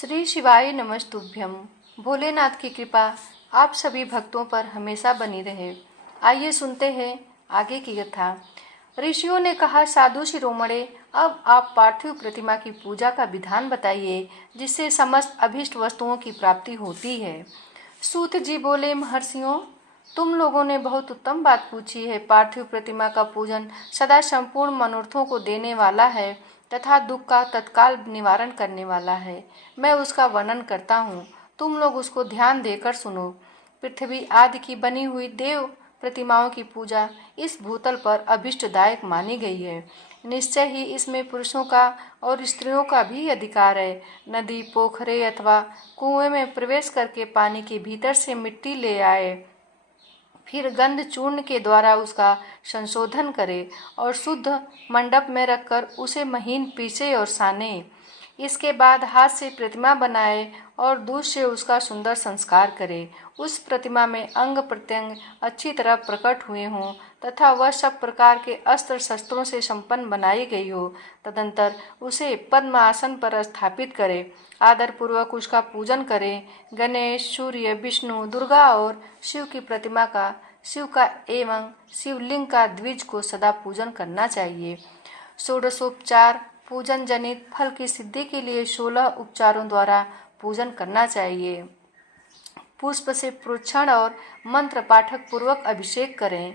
श्री शिवाय नमस्तुभ्यम। भोलेनाथ की कृपा आप सभी भक्तों पर हमेशा बनी रहे। आइए सुनते हैं आगे की कथा। ऋषियों ने कहा, साधु शिरोमणे, अब आप पार्थिव प्रतिमा की पूजा का विधान बताइए जिससे समस्त अभीष्ट वस्तुओं की प्राप्ति होती है। सूत जी बोले, महर्षियों, तुम लोगों ने बहुत उत्तम बात पूछी है। पार्थिव प्रतिमा का पूजन सदा संपूर्ण मनोरथों को देने वाला है तथा दुख का तत्काल निवारण करने वाला है। मैं उसका वर्णन करता हूँ, तुम लोग उसको ध्यान देकर सुनो। पृथ्वी आदि की बनी हुई देव प्रतिमाओं की पूजा इस भूतल पर अभिष्टदायक मानी गई है। निश्चय ही इसमें पुरुषों का और स्त्रियों का भी अधिकार है। नदी, पोखरे अथवा कुएं में प्रवेश करके पानी के भीतर से मिट्टी ले आए, फिर गंध चूर्ण के द्वारा उसका संशोधन करे और शुद्ध मंडप में रखकर उसे महीन पीसे और साने। इसके बाद हाथ से प्रतिमा बनाए और दूध से उसका सुंदर संस्कार करे। उस प्रतिमा में अंग प्रत्यंग अच्छी तरह प्रकट हुए हों तथा वह सब प्रकार के अस्त्र शस्त्रों से संपन्न बनाई गई हो। तदंतर उसे पद्म आसन पर स्थापित करे, आदर पूर्वक उसका पूजन करें। गणेश, सूर्य, विष्णु, दुर्गा और शिव की प्रतिमा का, शिव का एवं शिवलिंग का द्विज को सदा पूजन करना चाहिए। षोडशोपचार पूजन जनित फल की सिद्धि के लिए 16 उपचारों द्वारा पूजन करना चाहिए। पुष्प से प्रोक्षण और मंत्र पाठक पूर्वक अभिषेक करें।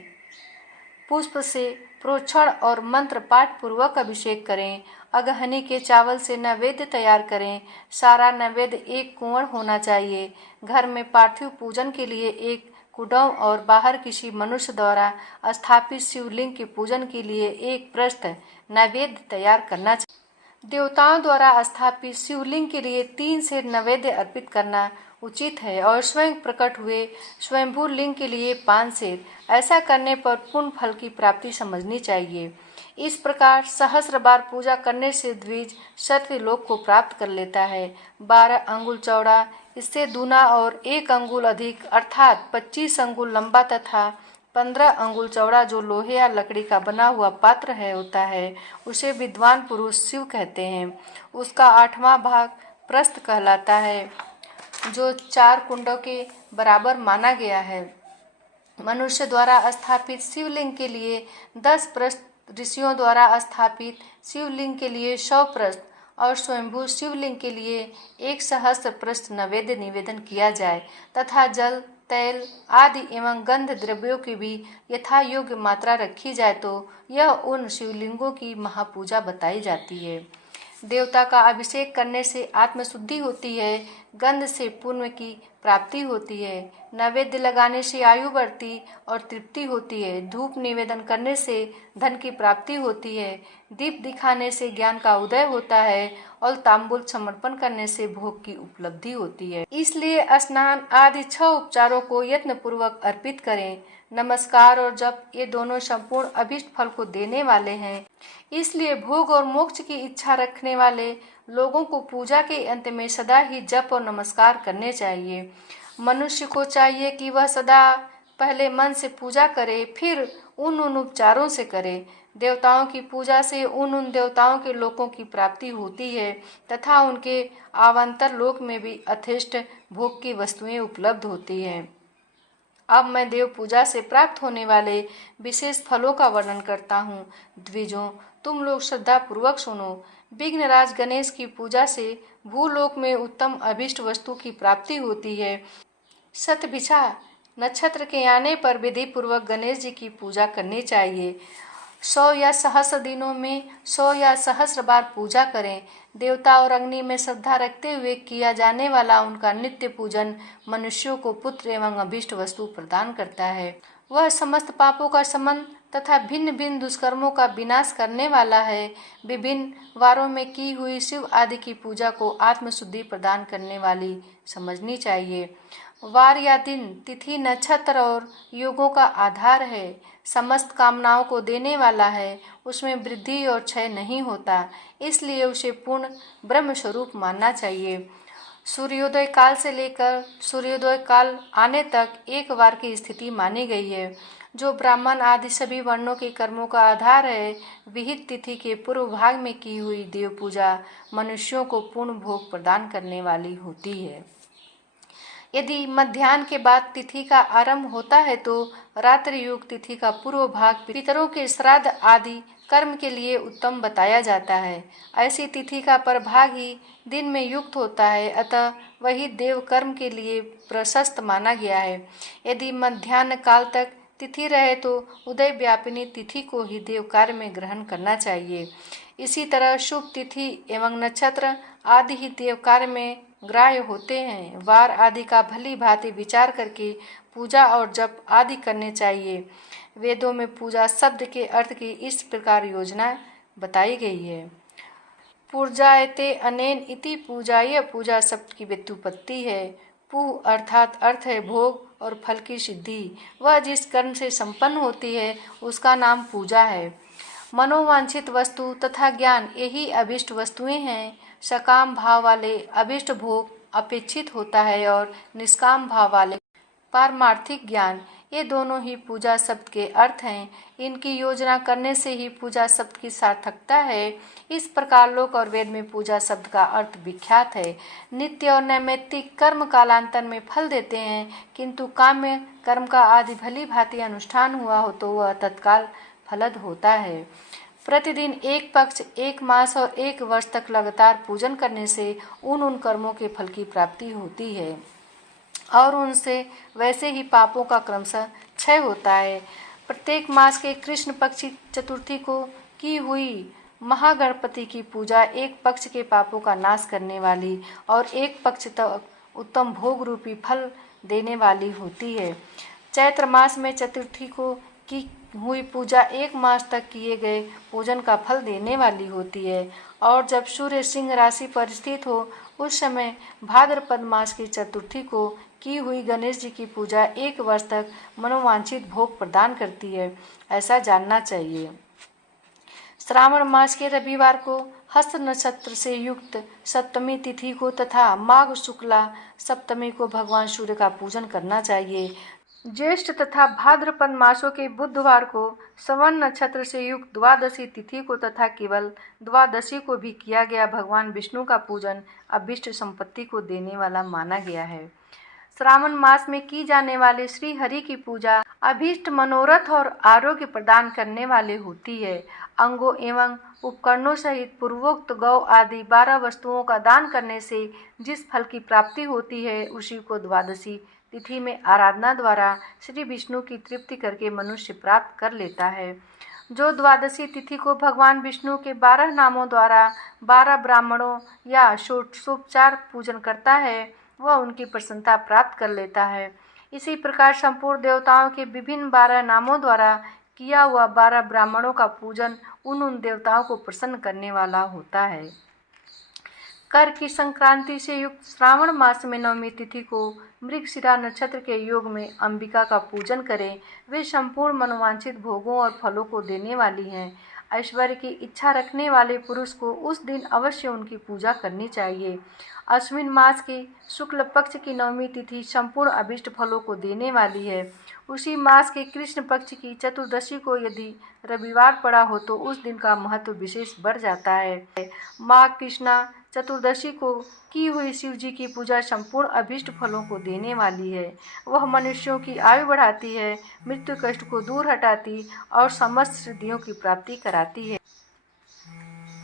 पुष्प से प्रोक्षण और मंत्र पाठ पूर्वक अभिषेक करें। अगहनी के चावल से नैवेद्य तैयार करें। सारा नैवेद्य एक कुंवड़ होना चाहिए। घर में पार्थिव पूजन के लिए एक कुडम और बाहर किसी मनुष्य द्वारा स्थापित शिवलिंग के पूजन के लिए एक प्रस्थ नैवेद्य तैयार करना चाहिए। देवताओं द्वारा स्थापित शिवलिंग के लिए 3 सेर नैवेद्य अर्पित करना उचित है और स्वयं प्रकट हुए स्वयंभू लिंग के लिए 5 सेर। ऐसा करने पर पूर्ण फल की प्राप्ति समझनी चाहिए। इस प्रकार सहस्र बार पूजा करने से द्विज सत्यलोक को प्राप्त कर लेता है। 12 अंगुल चौड़ा, इससे दूना और 1 अंगुल अधिक अर्थात 25 अंगुल लंबा तथा 15 अंगुल चौड़ा जो लोहे या लकड़ी का बना हुआ पात्र है होता है, उसे विद्वान पुरुष शिव कहते हैं। उसका 8वां भाग प्रस्थ कहलाता है, जो 4 कुंडों के बराबर माना गया है। मनुष्य द्वारा स्थापित शिवलिंग के लिए 10 प्रस्थ, ऋषियों द्वारा स्थापित शिवलिंग के लिए 100 प्रस्थ और स्वयंभू शिवलिंग के लिए 1 सहस्त्र प्रस्थ नैवेद्य निवेदन किया जाए तथा जल, तैल आदि एवं गंध द्रव्यों की भी यथा योग्य मात्रा रखी जाए तो यह उन शिवलिंगों की महापूजा बताई जाती है। देवता का अभिषेक करने से आत्मशुद्धि होती है, गंध से पुण्य की प्राप्ति होती है, नैवेद्य लगाने से आयु बढ़ती और तृप्ति होती है, धूप निवेदन करने से धन की प्राप्ति होती है, दीप दिखाने से ज्ञान का उदय होता है और तांबूल समर्पण करने से भोग की उपलब्धि होती है। इसलिए स्नान आदि 6 उपचारों को यत्न पूर्वक अर्पित करें। नमस्कार और जप ये दोनों संपूर्ण अभीष्ट फल को देने वाले हैं। इसलिए भोग और मोक्ष की इच्छा रखने वाले लोगों को पूजा के अंत में सदा ही जप और नमस्कार करने चाहिए। मनुष्य को चाहिए कि वह सदा पहले मन से पूजा करे, फिर उन उपचारों से करे। देवताओं की पूजा से उन देवताओं के लोकों की प्राप्ति होती है तथा उनके आवांतर लोक में भी अथेष्ट भोग की वस्तुएं उपलब्ध होती हैं। अब मैं देव पूजा से प्राप्त होने वाले विशेष फलों का वर्णन करता हूँ। द्विजों, तुम लोग श्रद्धा पूर्वक सुनो। विघ्नराज गणेश की पूजा से भूलोक में उत्तम अभीष्ट वस्तु की प्राप्ति होती है। शतभिषा नक्षत्र के आने पर विधि पूर्वक गणेश जी की पूजा करनी चाहिए। 100 या सहस्र दिनों में 100 या सहस्र बार पूजा करें। देवता और अग्नि में श्रद्धा रखते हुए किया जाने वाला उनका नित्य पूजन मनुष्यों को पुत्र एवं अभीष्ट वस्तु प्रदान करता है। वह समस्त पापों का शमन तथा भिन्न भिन्न दुष्कर्मों का विनाश करने वाला है। विभिन्न वारों में की हुई शिव आदि की पूजा को आत्मशुद्धि प्रदान करने वाली समझनी चाहिए। वार या दिन, तिथि, नक्षत्र और योगों का आधार है। समस्त कामनाओं को देने वाला है। उसमें वृद्धि और क्षय नहीं होता, इसलिए उसे पूर्ण ब्रह्म स्वरूप मानना चाहिए। सूर्योदय काल से लेकर सूर्योदय काल आने तक एक बार की स्थिति मानी गई है। जो ब्राह्मण आदि सभी वर्णों के कर्मों का आधार है। विहित तिथि के पूर्व भाग में की हुई देव पूजा मनुष्यों को पूर्ण भोग प्रदान करने वाली होती है। यदि मध्याह्न के बाद तिथि का आरंभ होता है तो रात्रि युग तिथि का पूर्व भाग पितरों के श्राद्ध आदि कर्म के लिए उत्तम बताया जाता है। ऐसी तिथि का प्रभाग ही दिन में युक्त होता है, अतः वही देव कर्म के लिए प्रशस्त माना गया है। यदि मध्याह्न काल तक तिथि रहे तो उदय व्यापिनी तिथि को ही देव कार्य में ग्रहण करना चाहिए। इसी तरह शुभ तिथि एवं नक्षत्र आदि ही देव कार्य में ग्राह्य होते हैं। वार आदि का भली भांति विचार करके पूजा और जप आदि करने चाहिए। वेदों में पूजा शब्द के अर्थ की इस प्रकार योजना बताई गई है। पूजायते अनेन इति पूजाय पूजा शब्द की व्युत्पत्ति है। पूह अर्थात अर्थ है भोग और फल की सिद्धि। वह जिस कर्म से संपन्न होती है उसका नाम पूजा है। मनोवांछित वस्तु तथा ज्ञान यही अभिष्ट वस्तुएं हैं। सकाम भाव वाले अभिष्ट भोग अपेक्षित होता है और निष्काम भाव वाले पारमार्थिक ज्ञान, ये दोनों ही पूजा शब्द के अर्थ हैं। इनकी योजना करने से ही पूजा शब्द की सार्थकता है। इस प्रकार लोक और वेद में पूजा शब्द का अर्थ विख्यात है। नित्य और नैमित्तिक कर्म कालांतर में फल देते हैं, किंतु काम्य कर्म का आदि भली भांति अनुष्ठान हुआ हो तो वह तत्काल फलद होता है। प्रतिदिन एक पक्ष, एक मास और एक वर्ष तक लगातार पूजन करने से उन कर्मों के फल की प्राप्ति होती है और उनसे वैसे ही पापों का क्रमशः क्षय होता है। प्रत्येक मास के कृष्ण पक्षी चतुर्थी को की हुई महागणपति की पूजा एक पक्ष के पापों का नाश करने वाली और एक पक्ष तक उत्तम भोग रूपी फल देने वाली होती है। चैत्र मास में चतुर्थी को की हुई पूजा एक मास तक किए गए पूजन का फल देने वाली होती है और जब सूर्य सिंह राशि पर स्थित हो उस समय भाद्रपद मास की चतुर्थी को की हुई गणेश जी की पूजा एक वर्ष तक मनोवांछित भोग प्रदान करती है, ऐसा जानना चाहिए। श्रावण मास के रविवार को हस्त नक्षत्र से युक्त सप्तमी तिथि को तथा माघ शुक्ला सप्तमी को भगवान सूर्य का पूजन करना चाहिए। ज्येष्ठ तथा भाद्रपद मासों के बुधवार को श्रवण नक्षत्र से युक्त द्वादशी तिथि को तथा केवल द्वादशी को भी किया गया भगवान विष्णु का पूजन अभीष्ट संपत्ति को देने वाला माना गया है। श्रावण मास में की जाने वाले श्री हरि की पूजा अभीष्ट मनोरथ और आरोग्य प्रदान करने वाले होती है। अंगों एवं उपकरणों सहित पूर्वोक्त गौ आदि 12 वस्तुओं का दान करने से जिस फल की प्राप्ति होती है उसी को द्वादशी तिथि में आराधना द्वारा श्री विष्णु की तृप्ति करके मनुष्य प्राप्त कर लेता है। जो द्वादशी तिथि को भगवान विष्णु के 12 नामों द्वारा 12 ब्राह्मणों या षोडशोपचार पूजन करता है वह उनकी प्रसन्नता प्राप्त कर लेता है। इसी प्रकार संपूर्ण देवताओं के विभिन्न 12 नामों द्वारा किया हुआ 12 ब्राह्मणों का पूजन उन देवताओं को प्रसन्न करने वाला होता है। कर की संक्रांति से युक्त श्रावण मास में नवमी तिथि को मृगशिरा नक्षत्र के योग में अंबिका का पूजन करें। वे संपूर्ण मनोवांछित भोगों और फलों को देने वाली हैं। ऐश्वर्य की इच्छा रखने वाले पुरुष को उस दिन अवश्य उनकी पूजा करनी चाहिए। अश्विन मास के शुक्ल पक्ष की नवमी तिथि संपूर्ण अभिष्ट फलों को देने वाली है। उसी मास के कृष्ण पक्ष की चतुर्दशी को यदि रविवार पड़ा हो तो उस दिन का महत्व विशेष बढ़ जाता है। माघ कृष्णा चतुर्दशी को की हुई शिव जी की पूजा संपूर्ण अभिष्ट फलों को देने वाली है। वह मनुष्यों की आयु बढ़ाती है, मृत्यु कष्ट को दूर हटाती और समस्त सिद्धियों की प्राप्ति कराती है।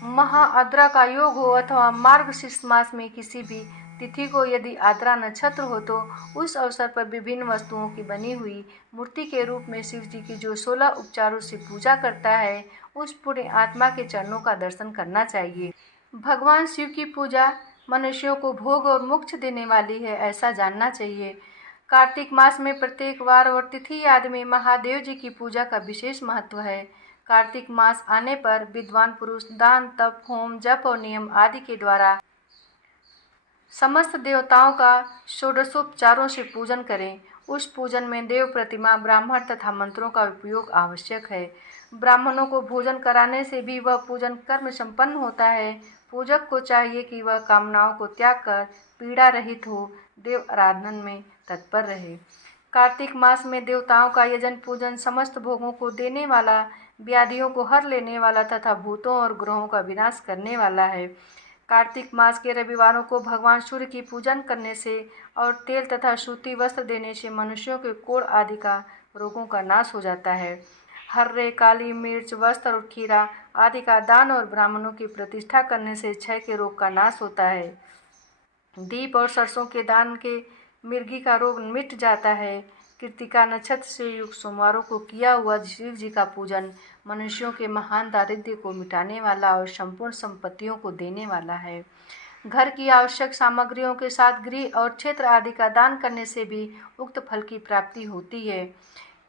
महाआद्रा का योग हो अथवा मार्गशीर्ष मास में किसी भी तिथि को यदि आद्रा नक्षत्र हो तो उस अवसर पर विभिन्न वस्तुओं की बनी हुई मूर्ति के रूप में शिव जी की जो 16 उपचारों से पूजा करता है उस पुण्य आत्मा के चरणों का दर्शन करना चाहिए। भगवान शिव की पूजा मनुष्यों को भोग और मोक्ष देने वाली है, ऐसा जानना चाहिए। कार्तिक मास में प्रत्येक वार और तिथि आदि में महादेव जी की पूजा का विशेष महत्व है। कार्तिक मास आने पर विद्वान पुरुष दान, तप, होम, जप और नियम आदि के द्वारा समस्त देवताओं का षोडशोपचारों से पूजन करें। उस पूजन में देव प्रतिमा, ब्राह्मण तथा मंत्रों का उपयोग आवश्यक है। ब्राह्मणों को भोजन कराने से भी वह पूजन कर्म संपन्न होता है। पूजक को चाहिए कि वह कामनाओं को त्याग कर पीड़ा रहित हो देव आराधन में तत्पर रहे। कार्तिक मास में देवताओं का यजन पूजन समस्त भोगों को देने वाला, व्याधियों को हर लेने वाला तथा भूतों और ग्रहों का विनाश करने वाला है। कार्तिक मास के रविवारों को भगवान सूर्य की पूजन करने से और तेल तथा सूती वस्त्र देने से मनुष्यों के कोढ़ आदि का रोगों का नाश हो जाता है। हर्रे, काली मिर्च, वस्त्र और खीरा आदि का दान और ब्राह्मणों की प्रतिष्ठा करने से क्षय के रोग का नाश होता है। दीप और सरसों के दान के मिर्गी का रोग मिट जाता है। कृतिका नक्षत्र से युक्त सोमवारों को किया हुआ शिव जी का पूजन मनुष्यों के महान दारिद्र्य को मिटाने वाला और संपूर्ण संपत्तियों को देने वाला है। घर की आवश्यक सामग्रियों के साथ गृह और क्षेत्र आदि का दान करने से भी उक्त फल की प्राप्ति होती है।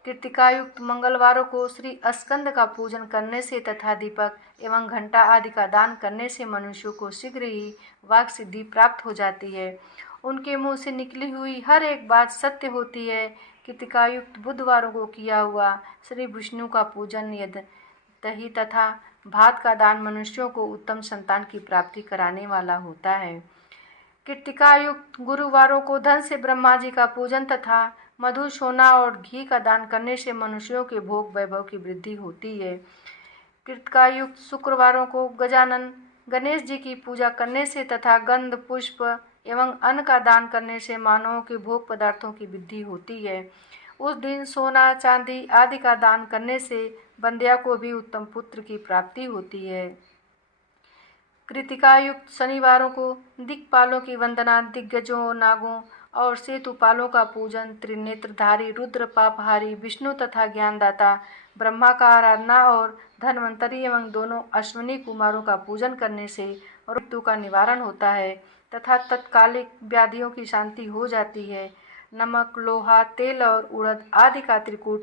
कृतिकायुक्त मंगलवारों को श्री स्कंद का पूजन करने से तथा दीपक एवं घंटा आदि का दान करने से मनुष्यों को शीघ्र ही वाक सिद्धि प्राप्त हो जाती है। उनके मुंह से निकली हुई हर एक बात सत्य होती है। कृतिकायुक्त बुधवारों को किया हुआ श्री विष्णु का पूजन, दही तथा भात का दान मनुष्यों को उत्तम संतान की प्राप्ति कराने वाला होता है। कृतिकायुक्त गुरुवारों को धन से ब्रह्मा जी का पूजन तथा मधु, सोना और घी का दान करने से मनुष्यों के भोग वैभव की वृद्धि होती है। कृतिकायुक्त शुक्रवारों को गजानन गणेश जी की पूजा करने से तथा गंध, पुष्प एवं अन्न का दान करने से मानवों के भोग पदार्थों की वृद्धि होती है। उस दिन सोना, चांदी आदि का दान करने से बंध्या को भी उत्तम पुत्र की प्राप्ति होती है। कृतिकायुक्त शनिवारों को दिक्पालों की वंदना, दिग्गजों, नागों और सेतुपालों का पूजन, त्रिनेत्रधारी रुद्र, पापहारी विष्णु तथा ज्ञानदाता ब्रह्मा का आराधना और धन्वंतरी एवं दोनों अश्विनी कुमारों का पूजन करने से मृत्यु का निवारण होता है तथा तत्कालिक व्याधियों की शांति हो जाती है। नमक, लोहा, तेल और उड़द आदि का त्रिकूट,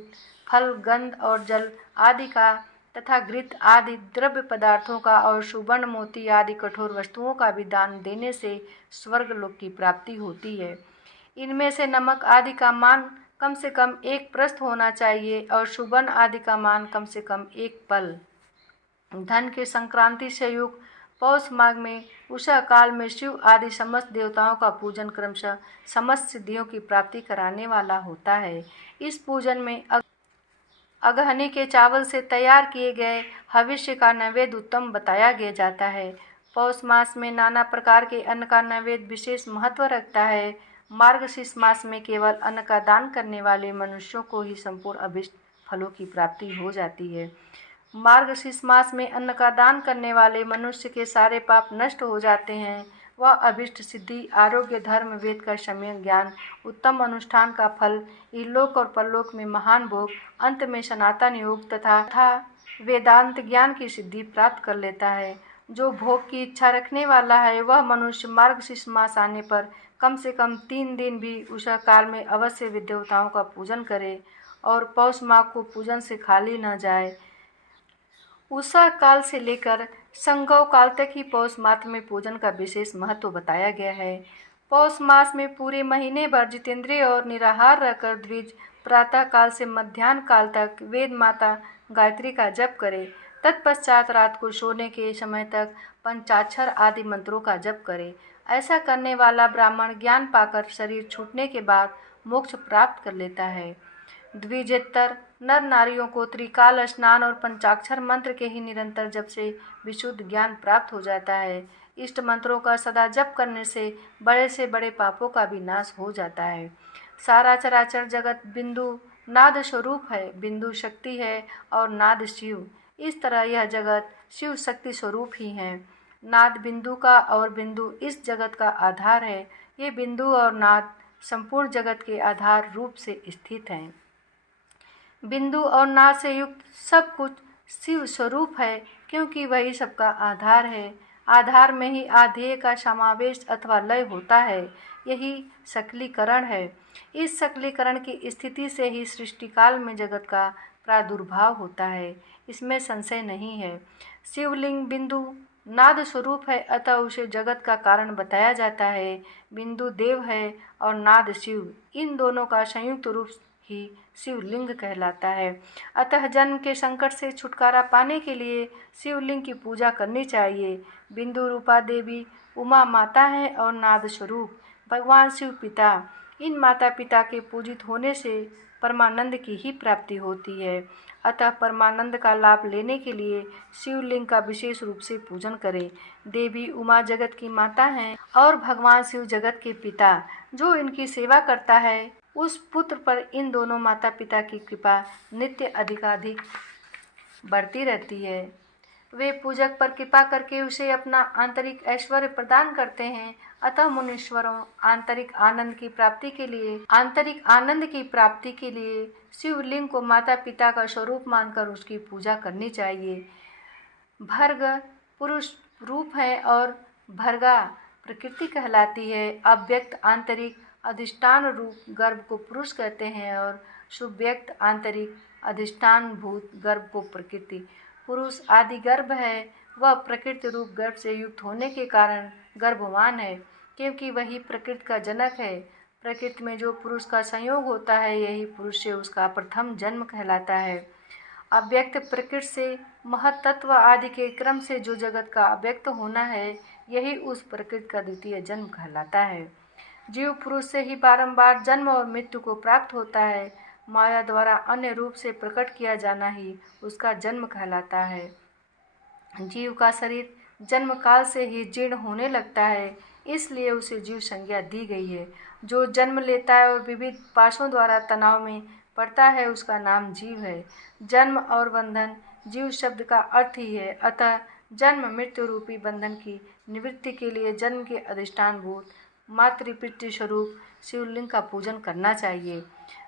फल, गंध और जल आदि का तथा घृत आदि द्रव्य पदार्थों का और सुवर्ण, मोती आदि कठोर वस्तुओं का भी दान देने से स्वर्ग लोक की प्राप्ति होती है। इनमें से नमक आदि का मान कम से कम 1 प्रस्थ होना चाहिए और सुवर्ण आदि का मान कम से कम 1 पल। धन के संक्रांति से युक्त पौष माघ में उषा काल में शिव आदि समस्त देवताओं का पूजन क्रमशः समस्त सिद्धियों की प्राप्ति कराने वाला होता है। इस पूजन में अगहनी के चावल से तैयार किए गए हविष्य का नैवेद्य उत्तम बताया गया जाता है। पौष मास में नाना प्रकार के अन्न का नैवेद्य विशेष महत्व रखता है। मार्गशीर्ष मास में केवल अन्न का दान करने वाले मनुष्यों को ही संपूर्ण अभिष्ट फलों की प्राप्ति हो जाती है। मार्गशीर्ष मास में अन्न का दान करने वाले मनुष्य के सारे पाप नष्ट हो जाते हैं। वह अभिष्ट सिद्धि, आरोग्य, धर्म, वेद का सम्यक ज्ञान, उत्तम अनुष्ठान का फल, इहलोक और परलोक में महान भोग, अंत में सनातन योग तथा वेदांत ज्ञान की सिद्धि प्राप्त कर लेता है। जो भोग की इच्छा रखने वाला है वह मनुष्य मार्गशीर्ष मास आने पर कम से कम 3 दिन भी उषा काल में अवश्य देवताओं का पूजन करे और पौष माघ को पूजन से खाली न जाए। उषा काल से लेकर संगव काल तक ही पौष मास में पूजन का विशेष महत्व बताया गया है। पौष मास में पूरे महीने भर जितेंद्रिय और निराहार रहकर द्विज प्रातः काल से मध्याह्न काल तक वेद माता गायत्री का जप करे। तत्पश्चात रात को सोने के समय तक पंचाक्षर आदि मंत्रों का जप करे। ऐसा करने वाला ब्राह्मण ज्ञान पाकर शरीर छूटने के बाद मोक्ष प्राप्त कर लेता है। द्विजेतर नर नारियों को त्रिकाल स्नान और पंचाक्षर मंत्र के ही निरंतर जप से विशुद्ध ज्ञान प्राप्त हो जाता है। इष्ट मंत्रों का सदा जप करने से बड़े पापों का भी नाश हो जाता है। सारा चराचर जगत बिंदु नाद स्वरूप है। बिंदु शक्ति है और नाद शिव। इस तरह यह जगत शिव शक्ति स्वरूप ही है। नाद बिंदु का और बिंदु इस जगत का आधार है। ये बिंदु और नाद संपूर्ण जगत के आधार रूप से स्थित हैं। बिंदु और नाद से युक्त सब कुछ शिव स्वरूप है क्योंकि वही सबका आधार है। आधार में ही आधेय का समावेश अथवा लय होता है। यही सकलीकरण है। इस सकलीकरण की स्थिति से ही सृष्टि काल में जगत का प्रादुर्भाव होता है, इसमें संशय नहीं है। शिवलिंग बिंदु नाद स्वरूप है, अतः उसे जगत का कारण बताया जाता है। बिंदु देव है और नाद शिव, इन दोनों का संयुक्त रूप ही शिवलिंग कहलाता है। अतः जन्म के संकट से छुटकारा पाने के लिए शिवलिंग की पूजा करनी चाहिए। बिंदु रूपा देवी उमा माता है और नाद स्वरूप भगवान शिव पिता। इन माता पिता के पूजित होने से परमानंद की ही प्राप्ति होती है। अतः परमानंद का लाभ लेने के लिए शिवलिंग का विशेष रूप से पूजन करें। देवी उमा जगत की माता हैं और भगवान शिव जगत के पिता। जो इनकी सेवा करता है उस पुत्र पर इन दोनों माता पिता की कृपा नित्य अधिकाधिक बढ़ती रहती है। वे पूजक पर कृपा करके उसे अपना आंतरिक ऐश्वर्य प्रदान करते हैं। अतः मुनीश्वरों, आंतरिक आनंद की प्राप्ति के लिए शिवलिंग को माता पिता का स्वरूप मानकर उसकी पूजा करनी चाहिए। भर्ग पुरुष रूप है और भर्गा प्रकृति कहलाती है। अव्यक्त आंतरिक अधिष्ठान रूप गर्भ को पुरुष कहते हैं और सुव्यक्त आंतरिक अधिष्ठान भूत गर्भ को प्रकृति। पुरुष आदि गर्भ है, वह प्रकृति रूप गर्भ से युक्त होने के कारण गर्भवान है, क्योंकि वही प्रकृति का जनक है। प्रकृति में जो पुरुष का संयोग होता है, यही पुरुष से उसका प्रथम जन्म कहलाता है। अव्यक्त प्रकृति से महत्तत्व आदि के क्रम से जो जगत का अव्यक्त होना है, यही उस प्रकृति का द्वितीय जन्म कहलाता है। जीव पुरुष से ही बारंबार जन्म और मृत्यु को प्राप्त होता है। माया द्वारा अन्य रूप से प्रकट किया जाना ही उसका जन्म कहलाता है। जीव का शरीर जन्म काल से ही जीर्ण होने लगता है, इसलिए उसे जीव संज्ञा दी गई है। जो जन्म लेता है और विविध पाशों द्वारा तनाव में पड़ता है, उसका नाम जीव है। जन्म और बंधन जीव शब्द का अर्थ ही है। अतः जन्म मृत्यु रूपी बंधन की निवृत्ति के लिए जन्म के अधिष्ठान भूत मातृपितृ स्वरूप शिवलिंग का पूजन करना चाहिए।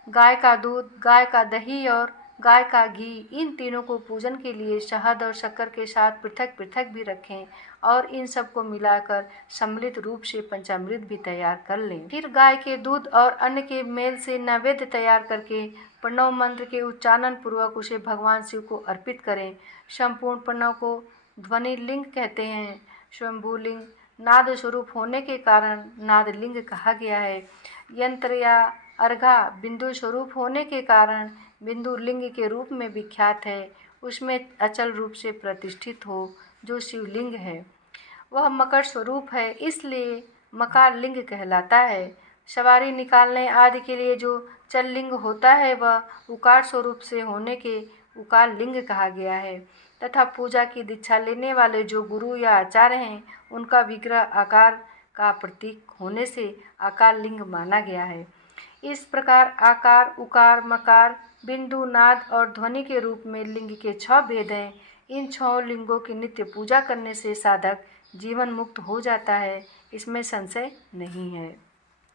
गाय का दूध, गाय का दही और गाय का घी, इन तीनों को पूजन के लिए शहद और शक्कर के साथ पृथक पृथक भी रखें और इन सब को मिलाकर सम्मिलित रूप से पंचामृत भी तैयार कर लें। फिर गाय के दूध और अन्न के मेल से नैवेद्य तैयार करके प्रणव मंत्र के उच्चारण पूर्वक उसे भगवान शिव को अर्पित करें। संपूर्ण प्रणव को ध्वनि लिंग कहते हैं। स्वयंभूलिंग नाद स्वरूप होने के कारण नादलिंग कहा गया है। यंत्र या अर्घा बिंदु स्वरूप होने के कारण बिंदु लिंग के रूप में विख्यात है। उसमें अचल रूप से प्रतिष्ठित हो जो शिवलिंग है, वह मकर स्वरूप है, इसलिए मकार लिंग कहलाता है। सवारी निकालने आदि के लिए जो चल लिंग होता है, वह उकार स्वरूप से होने के उकार लिंग कहा गया है। तथा पूजा की दीक्षा लेने वाले जो गुरु या आचार्य हैं, उनका विग्रह आकार का प्रतीक होने से आकार लिंग माना गया है। इस प्रकार आकार, उकार, मकार, बिंदु, नाद और ध्वनि के रूप में लिंग के 6 भेद हैं। इन 6 लिंगों की नित्य पूजा करने से साधक जीवन मुक्त हो जाता है, इसमें संशय नहीं है।